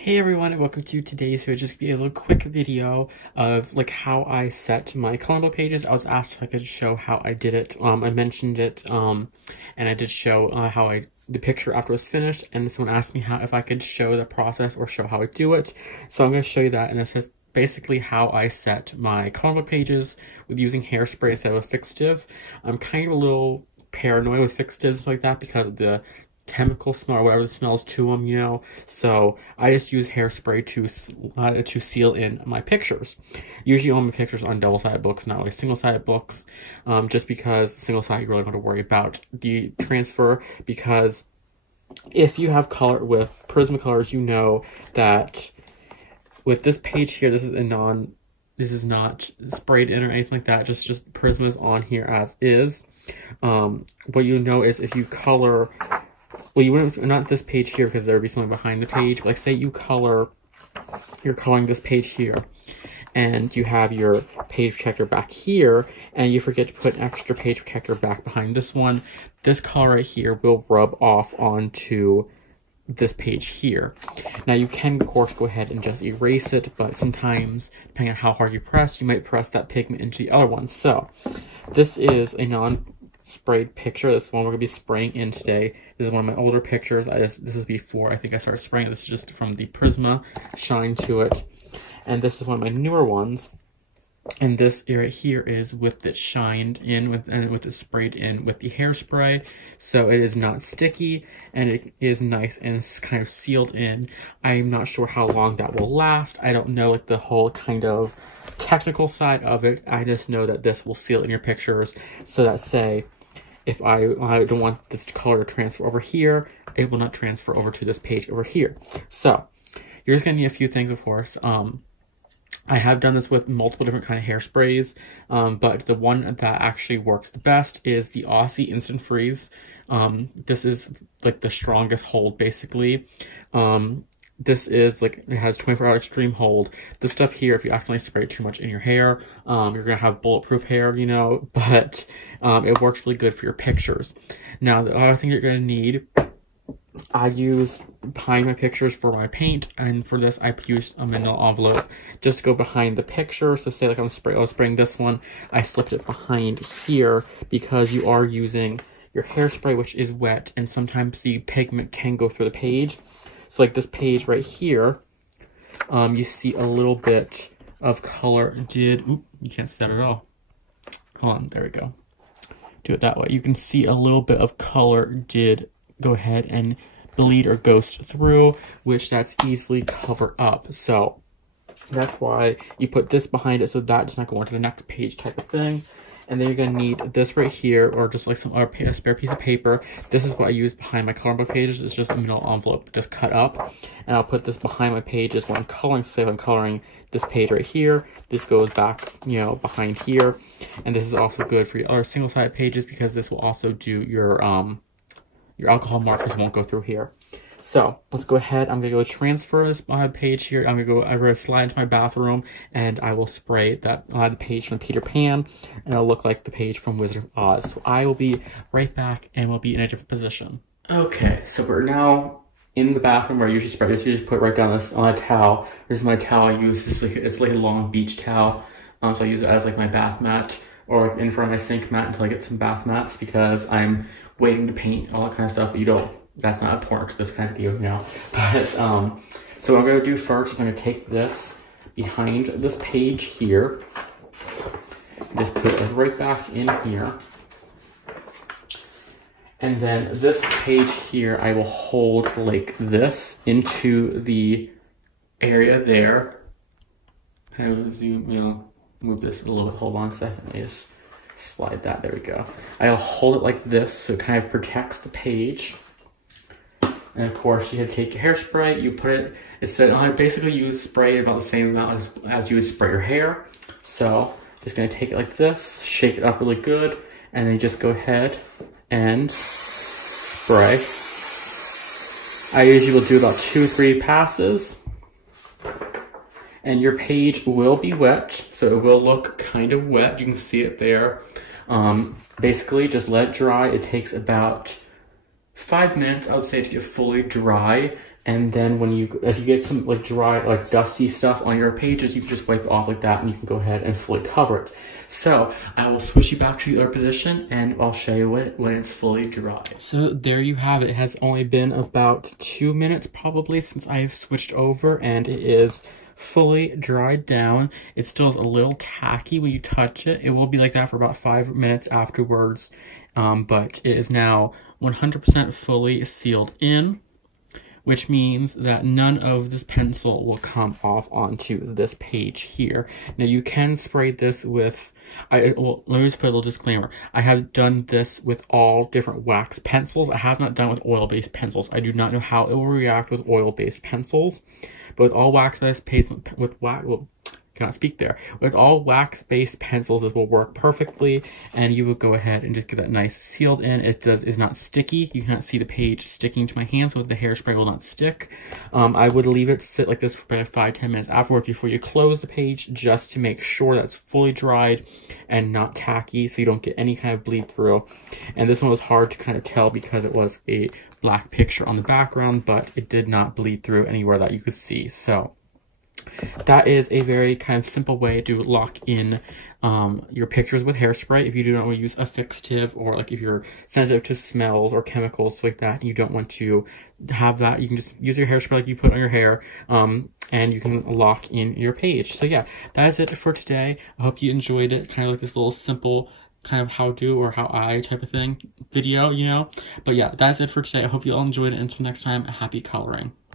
Hey everyone, and welcome to today's video. Just be a little quick video of like how I set my coloring book pages. I was asked if I could show how I did it. I mentioned it, and I did show how the picture after it was finished, and someone asked me if I could show the process or show how I do it. So I'm going to show you that, and this is basically how I set my coloring book pages with using Hairspray instead of Fixative. I'm kind of a little paranoid with Fixatives like that because of the chemical smell or whatever the smells to them, you know. So I just use Hairspray to seal in my pictures. Usually all my pictures on double-sided books, not like single-sided books, just because single-sided you really don't have to worry about the transfer, because if you have color with Prismacolors, you know that with this page here, this is not sprayed in or anything like that, just Prisma's on here as is. What you know is if you color, well, you wouldn't, not this page here because there would be something behind the page. Like say you're coloring this page here, and you have your page protector back here, and you forget to put an extra page protector back behind this one. This color right here will rub off onto this page here. Now you can of course go ahead and just erase it, but sometimes depending on how hard you press, you might press that pigment into the other one. So this is a non-sprayed picture. This is one we're gonna be spraying in today. This is one of my older pictures. This was before I think I started spraying. This is just from the Prisma shine to it, and this is one of my newer ones. And this right here is with it shined in with it sprayed in with the Hairspray, so it is not sticky and it is nice and it's kind of sealed in. I'm not sure how long that will last. I don't know like the whole kind of technical side of it. I just know that this will seal in your pictures, so that say if I don't want this color to transfer over here, it will not transfer over to this page over here. So you're just gonna need a few things, of course. I have done this with multiple different kind of hairsprays, but the one that actually works the best is the Aussie Instant Freeze. This is like the strongest hold, basically. This is like, it has 24-hour extreme hold. This stuff here, if you accidentally spray too much in your hair, you're gonna have bulletproof hair, you know, but it works really good for your pictures. Now, the other thing you're gonna need, I use behind my pictures for my paint, and for this I use a manila envelope just to go behind the picture. So say like I was spraying this one, I slipped it behind here because you are using your hairspray, which is wet, and sometimes the pigment can go through the page. So like this page right here, you see a little bit of color oop, you can't see that at all. Hold on, there we go. Do it that way. You can see a little bit of color did go ahead and bleed or ghost through, which that's easily covered up. So that's why you put this behind it, so that does not go into the next page type of thing. And then you're gonna need this right here, or just like a spare piece of paper. This is what I use behind my coloring book pages. It's just a manila envelope, just cut up. And I'll put this behind my pages when I'm coloring. Say if I'm coloring this page right here, this goes back, you know, behind here. And this is also good for your other single-sided pages because this will also do your alcohol markers won't go through here. So let's go ahead. I'm gonna go transfer this page here. I'm gonna slide into my bathroom, and I will spray that the page from Peter Pan, and it'll look like the page from Wizard of Oz. So I will be right back, and we'll be in a different position. Okay, so we're now in the bathroom where I usually spray this. You just put it right down on a towel. This is my towel I use. It's like a long beach towel. So I use it as like my bath mat, or in front of my sink mat until I get some bath mats, because I'm waiting to paint, all that kind of stuff, but that's not important to this kind of video, you know. But, so what I'm gonna do first is I'm gonna take this behind this page here, just put it right back in here. And then this page here, I will hold like this into the area there. Kind of zoom, you know, move this a little bit, hold on a second, let me just slide that, there we go. I'll hold it like this so it kind of protects the page. And of course you have to take your hairspray, you put it, it said I basically use spray about the same amount as you would spray your hair. So just gonna take it like this, shake it up really good, and then just go ahead and spray. I usually will do about 2-3 passes. And your page will be wet, so it will look kind of wet. You can see it there. Basically, just let it dry. It takes about 5 minutes, I would say, to get fully dry. And then if you get some like dry, like dusty stuff on your pages, you can just wipe it off like that and you can go ahead and fully cover it. So I will switch you back to the other position and I'll show you when it's fully dry. So there you have it. It has only been about 2 minutes probably since I have switched over, and it is fully dried down. It still is a little tacky when you touch it. It will be like that for about 5 minutes afterwards, but it is now 100% fully sealed in, which means that none of this pencil will come off onto this page here. Now you can spray this with, well, let me just put a little disclaimer. I have done this with all different wax pencils. I have not done it with oil-based pencils. I do not know how it will react with oil-based pencils, but with all wax-based with all wax-based pencils, this will work perfectly, and you will go ahead and just get that nice sealed in. It is not sticky. You cannot see the page sticking to my hand, so the hairspray will not stick. I would leave it sit like this for about 5-10 minutes afterwards before you close the page, just to make sure that's fully dried and not tacky, so you don't get any kind of bleed through. And this one was hard to kind of tell because it was a black picture on the background, but it did not bleed through anywhere that you could see. So that is a very kind of simple way to lock in your pictures with hairspray. If you do not want to use a fixative, or like if you're sensitive to smells or chemicals like that, and you don't want to have that, you can just use your hairspray like you put on your hair, and you can lock in your page. So yeah, that is it for today. I hope you enjoyed it. Kind of like this little simple kind of how-do or how-I type of thing video, you know? But yeah, that's it for today. I hope you all enjoyed it. Until next time, happy coloring.